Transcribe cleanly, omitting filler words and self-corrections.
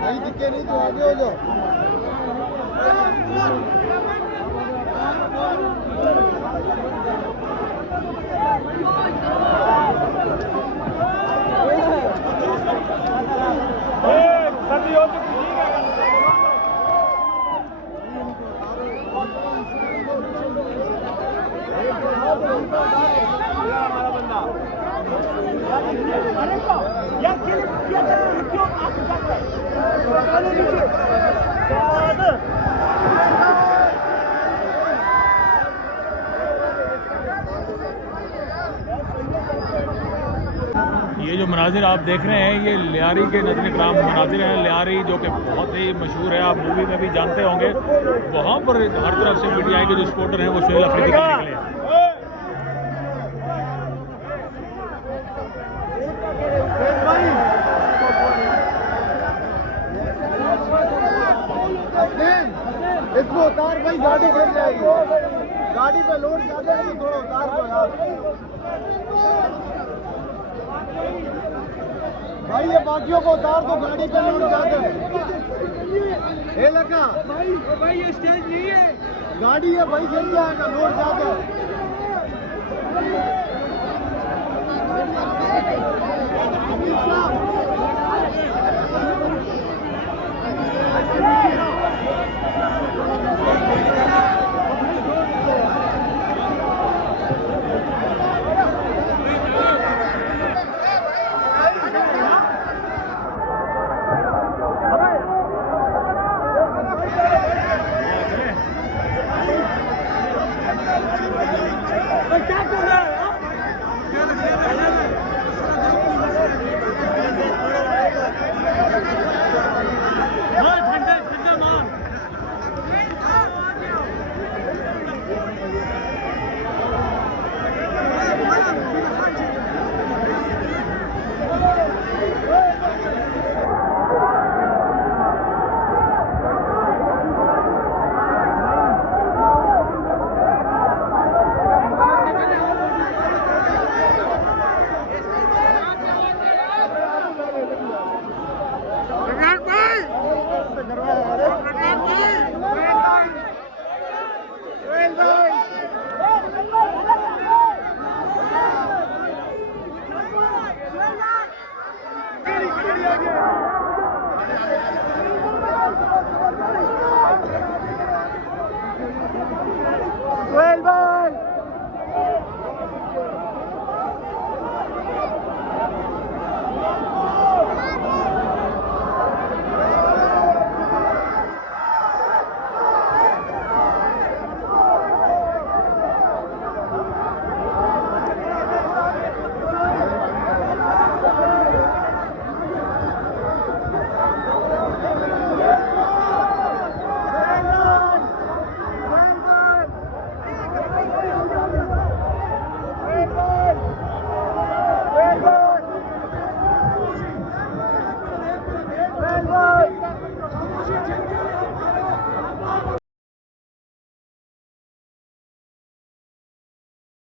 नहीं दिखे नहीं तो आगे हो जाओ। ये जो मनाजिर आप देख रहे हैं ये लियारी के नजर इकराम मनाजिर हैं। लियारी जो कि बहुत ही मशहूर है, आप मूवी में भी जानते होंगे। वहाँ पर हर तरफ से मीडिया के जो सपोर्टर हैं वो सोहेल अफरीदी के निकले हैं। इसको उतार भाई, गाड़ी गिर जाएगी। गाड़ी पे लोड ज्यादा है तो थोड़ा उतार दो यार भाई, ये बाकियों को उतार दो, गाड़ी पे लोड ज्यादा है। ये लगा भाई ये स्टेज नहीं है, गाड़ी है भाई, गिर जाएगा, लोड ज्यादा है।